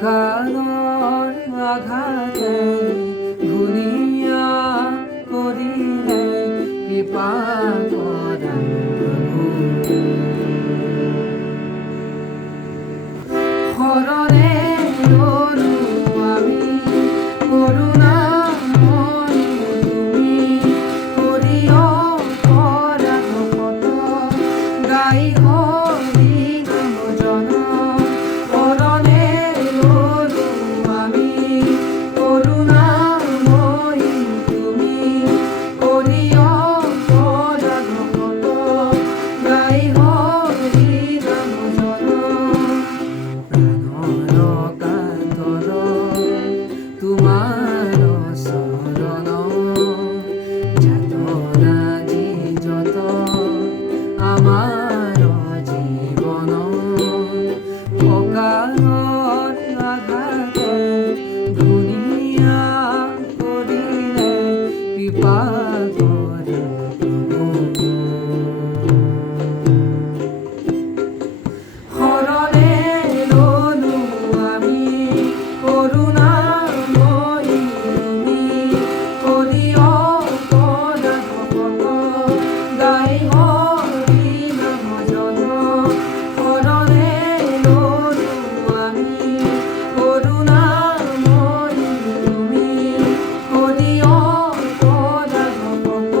অকালৰ আঘাতে ঘূণীয়া কৰিলে কৃপা কৰা প্ৰভু। শৰণে ৰ'লো আমি কৰোণাময়ী তুমি কৰি অপৰাধ পথ গাই হৰি নাম জন। শৰণে ৰ'লো আমি কৰোণাময়ী তুমি কৰি অপৰাধ পথ গাই হৰি নাম জন। প্রাণর কাতর তোমার শরণ যাতনাজি যত আমার জীবন। অকালৰ আঘাতে ঘূণীয়া কৰিলে কৃপা কৰা প্ৰভু। শৰণে ৰ'লো আমি কৰোণাময়ী তুমি কৰি অপৰাধ পথ গাই হৰি নাম জন। শৰণে ৰ'লো আমি কৰোণাময়ী তুমি কৰি অপৰাধ পথ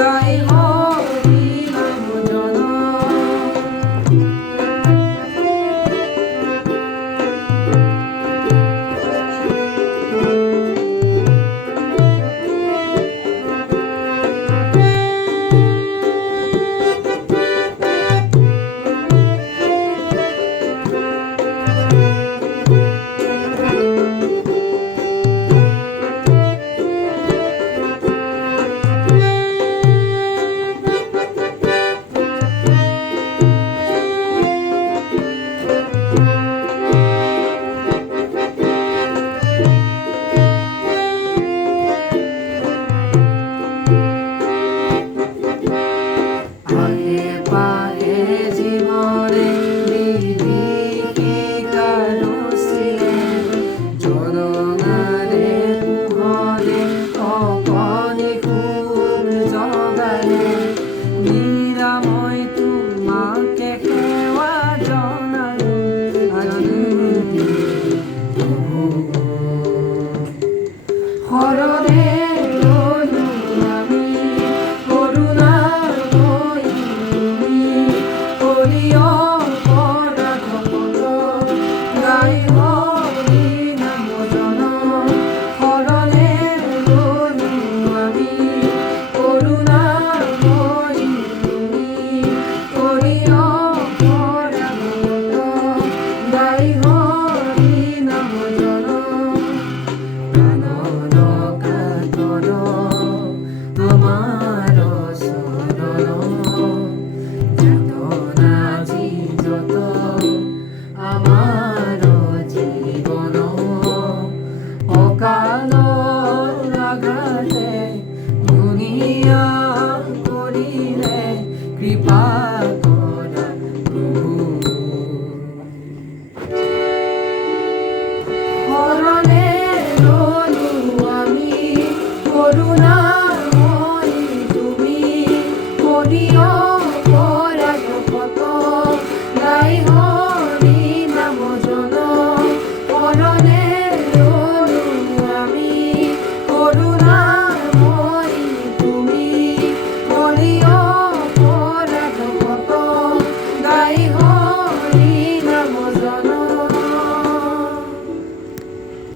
গাই হৰি নাম জন। আহে পাহে জীবনে বিভীষিকাৰ ৰচিলে জনগাৰে পোহৰে অকণি সুখ জগালে। নিৰাময় তোমাকে সেৱা জনালো শৰণে ৰ'লো আমি কৰোণাময়ী তুমি কৰি অপৰাধ পথ গাই